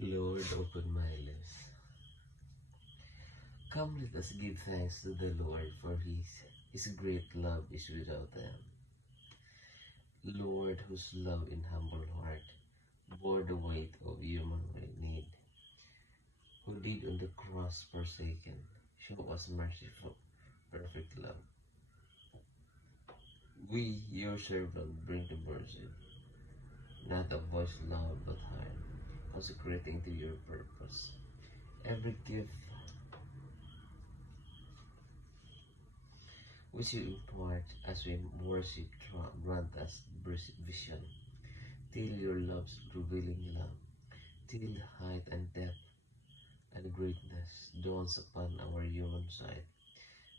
Lord, open my lips. Come, let us give thanks to the Lord, for his great love is without end. Lord, whose love in humble heart bore the weight of human need, who did on the cross forsaken, show us merciful, perfect love. We, your servant, bring the worship, not of voice loud but heart, consecrating to your purpose. Every gift which you impart as we worship, grant us vision, till your love's prevailing love, till height and depth and greatness dawns upon our human sight,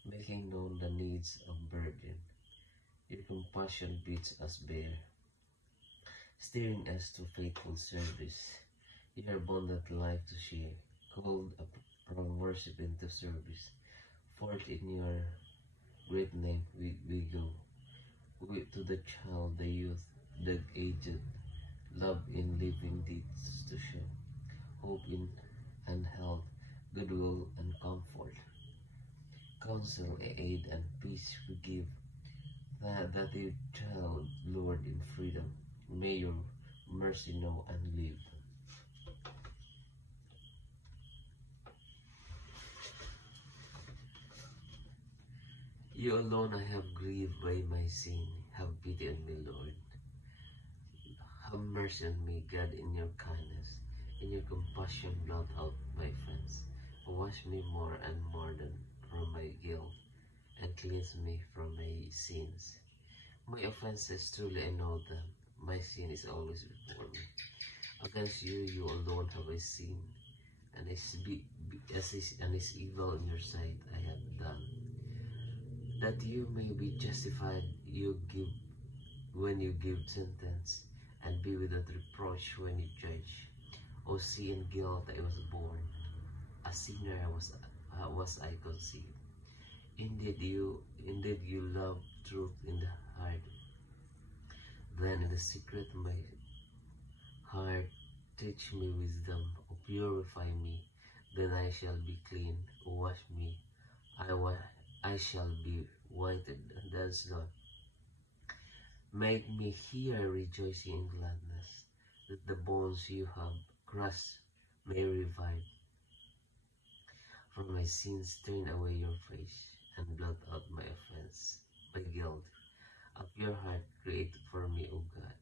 making known the needs of burden. Your compassion bids us bear, steering us to faithful service, your abundant life to share, called from worship into service. Forth in your great name we go, to the child, the youth, the aged, love in living deeds to show, hope in and health, goodwill and comfort, counsel, aid and peace we give, that you tell, Lord, in freedom, may your mercy know and live. You alone I have grieved by my sin, have pity on me, Lord. Have mercy on me, God, in your kindness, in your compassion blot out my offense. Wash me more and more than from my guilt, and cleanse me from my sins. My offenses truly I know them, my sin is always before me. Against you alone have I sinned, and is evil in your sight I have done. That you may be justified, when you give sentence, and be without reproach when you judge. O sin and guilt I was born, a sinner was I conceived. Indeed you love truth in the heart. Then in the secret of my heart teach me wisdom, or purify me, then I shall be clean. Wash me, I shall be whiter than snow. Make me hear rejoicing in gladness, that the bones you have crushed may revive. From my sins turn away your face, and blot out my offense, my guilt. A pure heart create for me, O God,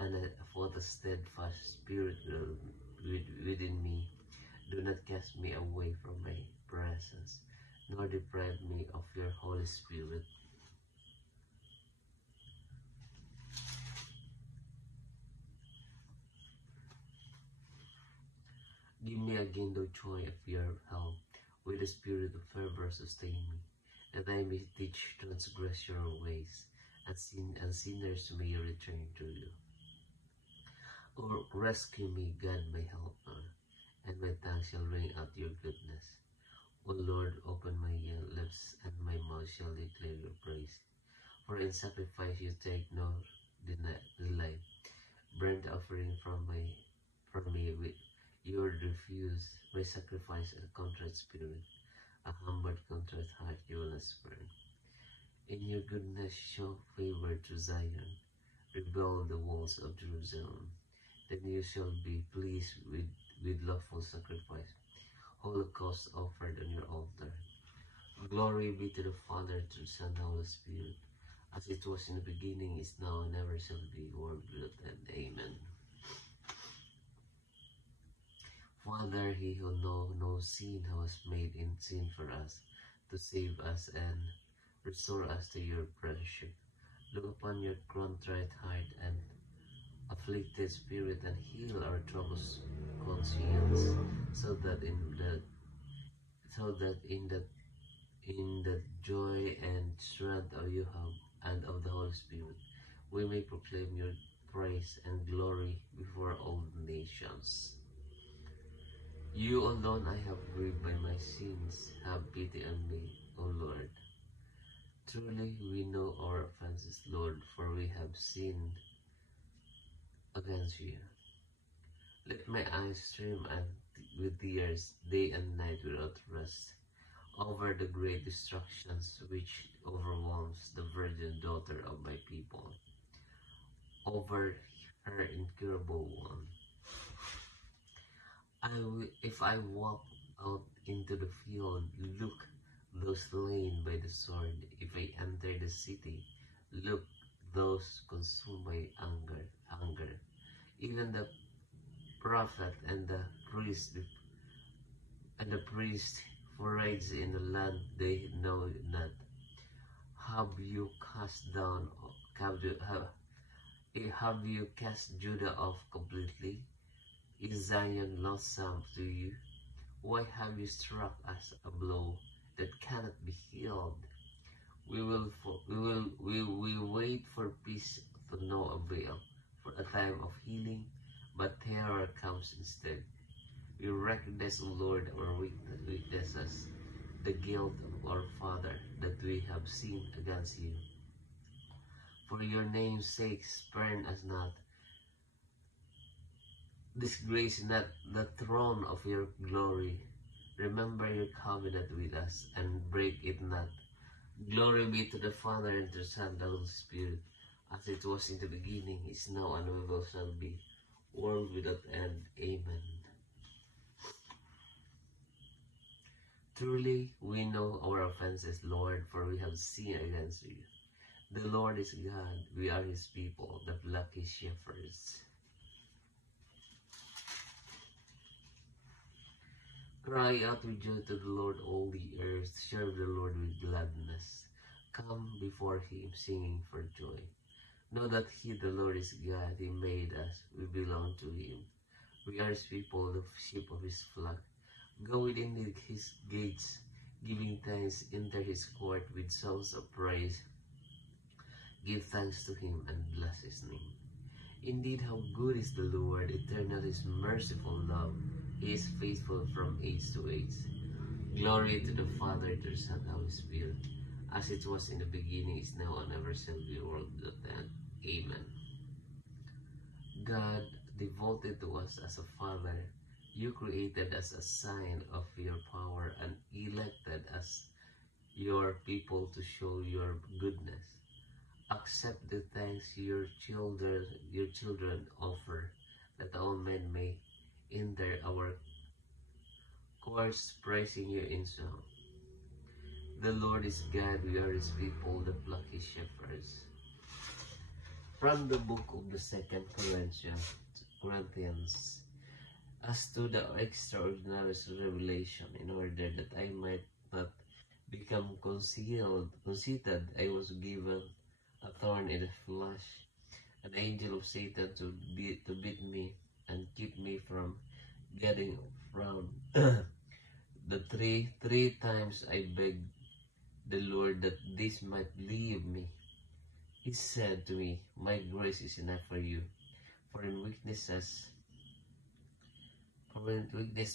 and a steadfast spirit within me. Do not cast me away from my presence, nor deprive me of your Holy Spirit. Give me again the joy of your help, with the spirit of fervor sustain me, that I may teach transgress your ways, and sinners may return to you. Or rescue me, God my helper, and my tongue shall ring out your goodness. O Lord, open my lips, and my mouth shall declare your praise. For in sacrifice you take no delight. Burnt offering from me you refuse. My sacrifice a contrite spirit, a humble contrite heart you will not spurn. In your goodness show favor to Zion, rebuild the walls of Jerusalem. Then you shall be pleased with lawful sacrifice, holocaust offered on your altar. Glory be to the Father, to the Son, and the Holy Spirit, as it was in the beginning, is now, and ever shall be, world without end. Amen. Father, he who no sin was made in sin for us, to save us and restore us to your friendship. Look upon your contrite heart and afflicted spirit, and heal our troubled conscience, so that in the joy and strength of you have and of the Holy Spirit, we may proclaim your praise and glory before all nations. You alone I have grieved by my sins, have pity on me, O Lord. Truly we know our offenses, Lord, for we have sinned against you. Let my eyes stream with tears day and night without rest over the great destructions which overwhelms the virgin daughter of my people, over her incurable one. If I walk out into the field, look, those slain by the sword. If I enter the city, look, those consumed by anger. Even the prophet and the priest forage in the land they know not. Have you cast down? Have you cast Judah off completely? Is Zion loathsome to you? Why have you struck us a blow that cannot be healed? We wait for peace to no avail, for a time of healing, but terror comes instead. We recognize, O Lord, our weaknesses, the guilt of our father that we have sinned against you. For your name's sake, spurn us not. Disgrace not the throne of your glory. Remember your covenant with us, and break it not. Glory be to the Father, and to the Son, and the Holy Spirit, as it was in the beginning, is now, and ever shall be, world without end. Amen. Truly, we know our offenses, Lord, for we have sinned against you. The Lord is God, we are his people, the lucky shepherds. Cry out with joy to the Lord, all the earth. Serve the Lord with gladness. Come before him, singing for joy. Know that he, the Lord, is God. He made us. We belong to him. We are his people, the sheep of his flock. Go within his gates, giving thanks. Enter his court with songs of praise. Give thanks to him and bless his name. Indeed, how good is the Lord, eternal is merciful love. He is faithful from age to age. Glory to the Father, to the Son, and the Holy Spirit, as it was in the beginning, is now, and ever shall be, world without end. Amen. God, devoted to us as a Father, you created us a sign of your power and elected us, your people, to show your goodness. Accept the thanks your children offer, that all men may enter our courts praising you in song. The Lord is God, we are his people, the lucky shepherds. From the book of the 2nd Corinthians, as to the extraordinary revelation, in order that I might not become conceited, I was given a thorn in the flesh, an angel of Satan to beat me and keep me from getting round. The three times I begged the Lord that this might leave me. He said to me, my grace is enough for you, for in weakness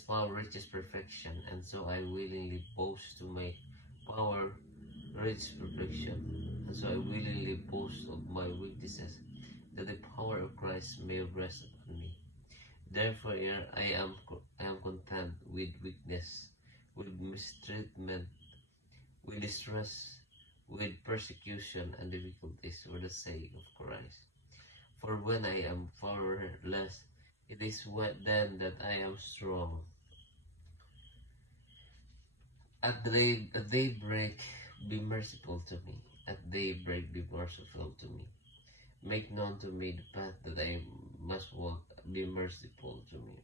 power reaches perfection, and so I willingly boast to my power reach perfection, and so I willingly boast of my weaknesses, that the power of Christ may rest upon me. Therefore I am content with weakness, with mistreatment, with distress, with persecution and difficulties for the sake of Christ. For when I am powerless, it is then that I am strong. At daybreak, be merciful to me. At daybreak, be merciful to me. Make known to me the path that I must walk. Be merciful to me.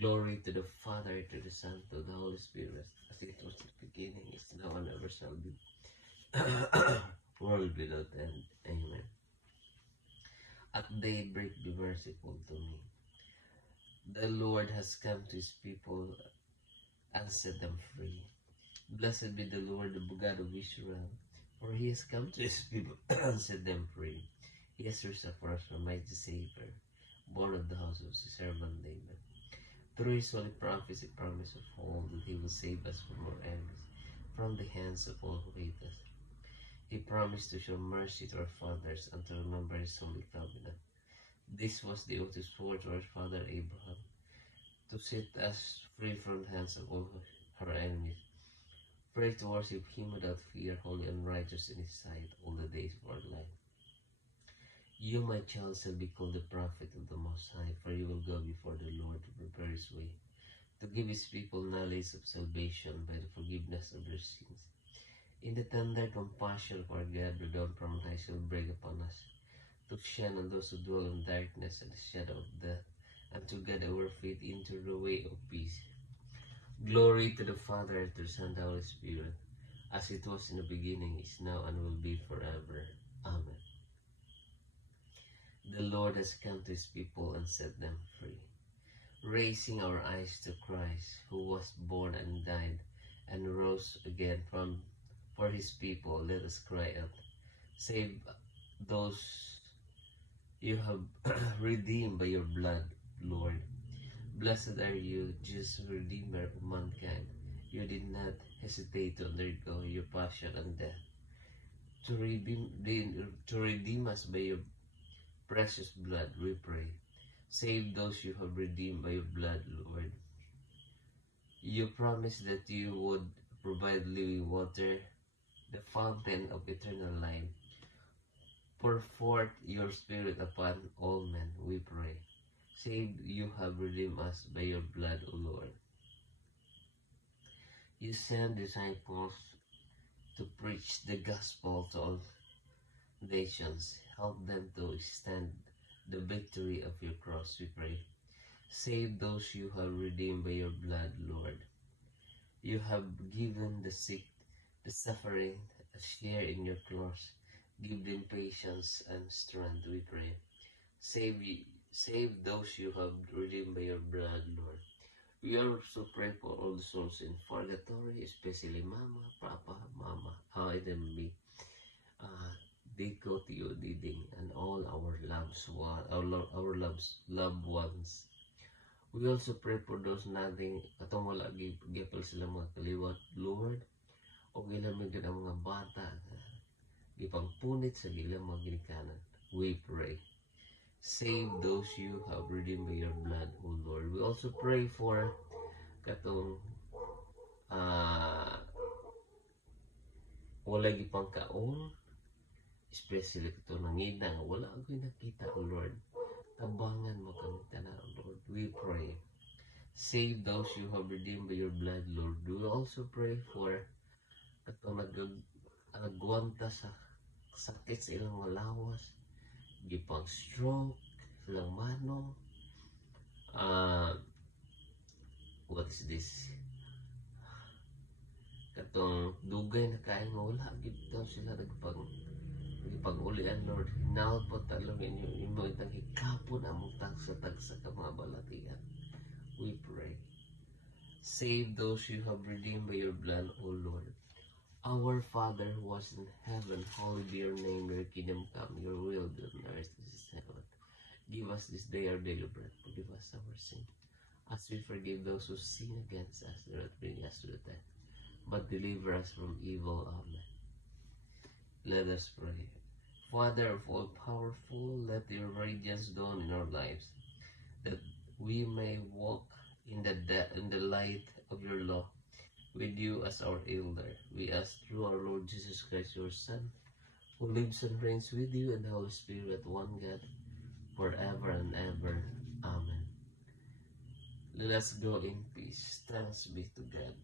Glory to the Father, to the Son, to the Holy Spirit, as it was in the beginning, is now, and ever shall be, world without end. Amen. At daybreak, be merciful to me. The Lord has come to his people and set them free. Blessed be the Lord, the God of Israel, for he has come to his people and set them free. He has risen for us a mighty Savior, born of the house of his servant David. Through his holy prophets, he promised of old that he will save us from our enemies, from the hands of all who hate us. He promised to show mercy to our fathers and to remember his holy covenant, This was the oath he swore to our father Abraham, to set us free from the hands of all our enemies. Pray to worship him without fear, holy and righteous in his sight all the days of our life. You, my child, shall be called the prophet of the Most High, for you will go before the Lord to prepare his way, to give his people knowledge of salvation by the forgiveness of their sins. In the tender compassion of our God, the dawn from high shall break upon us, to shine on those who dwell in darkness and the shadow of death, and to guide our feet into the way of peace. Glory to the Father, to the Son, and the Holy Spirit, as it was in the beginning, is now, and will be forever. Amen. The Lord has come to his people and set them free, raising our eyes to Christ, who was born and died and rose again for his people. Let us cry out, save those you have redeemed by your blood, Lord. Blessed are you, Jesus, Redeemer of mankind. You did not hesitate to undergo your passion and death, to redeem us by your precious blood, we pray. Save those you have redeemed by your blood, Lord. You promised that you would provide living water, the fountain of eternal life. Pour forth your Spirit upon all men, we pray. Save you have redeemed us by your blood, O Lord. You send disciples to preach the gospel to all nations. Help them to extend the victory of your cross, we pray. Save those you have redeemed by your blood, Lord. You have given the sick, the suffering, a share in your cross. Give them patience and strength, we pray. Save those you have redeemed by your blood, Lord. We also pray for all the souls in purgatory, especially Mama, Papa, Mama, me, Dico, Tio, Diding, and all our loved ones. We also pray for those nating atong wala gipal sila mga kaliwat, Lord, o gilamigad ang mga bata ipangpunit sa ilang mga ginikanan. We pray. Save those you have redeemed by your blood, O Lord. We also pray for katong wala gipang kaon, especially ito nangina nga wala ako'y nakita, O Lord. Tabangan mo kami tanan, Lord. We pray. Save those you have redeemed by your blood, Lord. We also pray for katong nagwanta sa sakit sa ilang mga lawas, gipang stroke, silang mano, what is this? Katong dugay na kain nga wala, gipang sila nagpag-ulian, Lord. Hinaot po talong inyo itang hikapon among tagsa-tagsa ka mga balatigan. We pray. Save those you have redeemed by your blood, O Lord. Our Father who was in heaven, hallowed be your name, your kingdom come, your will be on earth as it is in heaven. Give us this day our daily bread, forgive us our sin, as we forgive those who sin against us, do not bring us to the death, but deliver us from evil. Amen. Let us pray. Father of all powerful, let your radiance dawn in our lives, that we may walk in the light of your law, with you as our elder. We ask through our Lord Jesus Christ, your Son, who lives and reigns with you and the Holy Spirit, one God, forever and ever. Amen. Let us go in peace. Thanks be to God.